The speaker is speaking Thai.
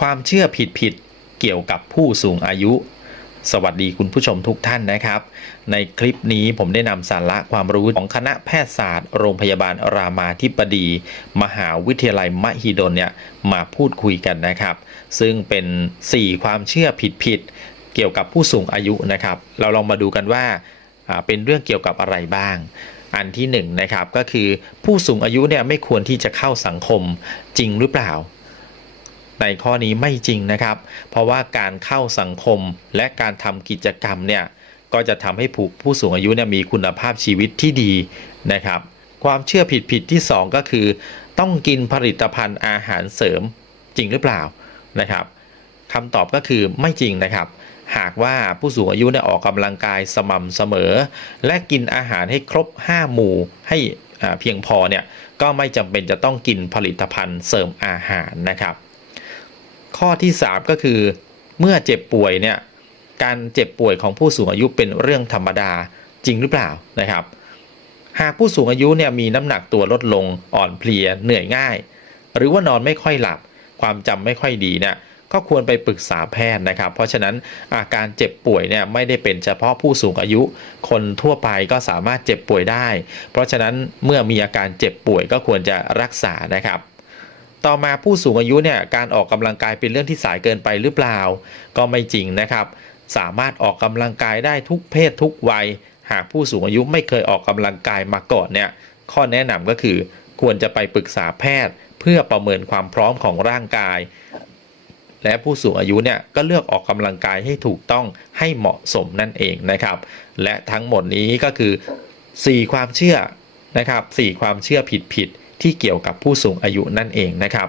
ความเชื่อผิดๆเกี่ยวกับผู้สูงอายุ สวัสดีคุณผู้ชมทุกท่านนะครับ ในคลิปนี้ผมได้นำสาระความรู้ของคณะแพทยศาสตร์ โรงพยาบาลรามาธิบดี มหาวิทยาลัยมหิดลเนี่ยมาพูดคุยกันนะครับ ซึ่งเป็น 4 ความเชื่อผิดๆเกี่ยวกับผู้สูงอายุนะครับ เราลองมาดูกันว่าเป็นเรื่องเกี่ยวกับอะไรบ้าง อันที่1นงนะครับก็คือผู้สูงอายุเนี่ยไม่ควรที่จะเข้าสังคมจริงหรือเปล่า ในข้อนี้ไม่จริงนะครับ เพราะว่าการเข้าสังคมและการทำกิจกรรมเนี่ยก็จะทำให้ผู้ผู้สูงอายุเนี่ยมีคุณภาพชีวิตที่ดีนะครับ ความเชื่อผิดๆที่ 2 ก็คือ ต้องกินผลิตภัณฑ์อาหารเสริมจริงหรือเปล่านะครับคำตอบก็คือไม่จริงนะครับ หากว่าผู้สูงอายุเนี่ยออกกำลังกายสม่ำเสมอ และกินอาหารให้ครบ 5 หมู่ให้เพียงพอเนี่ยก็ไม่จำเป็นจะต้องกินผลิตภัณฑ์เสริมอาหารนะครับ ข้อที่ 3 ก็คือ เมื่อเจ็บป่วยเนี่ยการเจ็บป่วยของผู้สูงอายุเป็นเรื่องธรรมดาจริงหรือเปล่านะครับ หากผู้สูงอายุเนี่ยมีน้ำหนักตัวลดลงอ่อนเพลียเหนื่อยง่าย หรือว่านอนไม่ค่อยหลับ ความจำไม่ค่อยดีเนี่ยก็ควรไปปรึกษาแพทย์นะครับ เพราะฉะนั้นอาการเจ็บป่วยเนี่ยไม่ได้เป็นเฉพาะผู้สูงอายุ คนทั่วไปก็สามารถเจ็บป่วยได้ เพราะฉะนั้นเมื่อมีอาการเจ็บป่วยก็ควรจะรักษานะครับ ต่อมาผู้สูงอายุเนี่ยการออกกำลังกายเป็นเรื่องที่สายเกินไปหรือเปล่า ก็ไม่จริงนะครับ สามารถออกกำลังกายได้ทุกเพศทุกวัย หากผู้สูงอายุไม่เคยออกกำลังกายมาก่อนเนี่ยข้อแนะนำก็คือควรจะไปปรึกษาแพทย์ เพื่อประเมินความพร้อมของร่างกาย และผู้สูงอายุเนี่ยก็เลือกออกกำลังกายให้ถูกต้องให้เหมาะสมนั่นเองนะครับ และทั้งหมดนี้ก็คือ 4 ความเชื่อนะครับ4ความเชื่อผิดๆ ที่เกี่ยวกับผู้สูงอายุนั่นเองนะครับ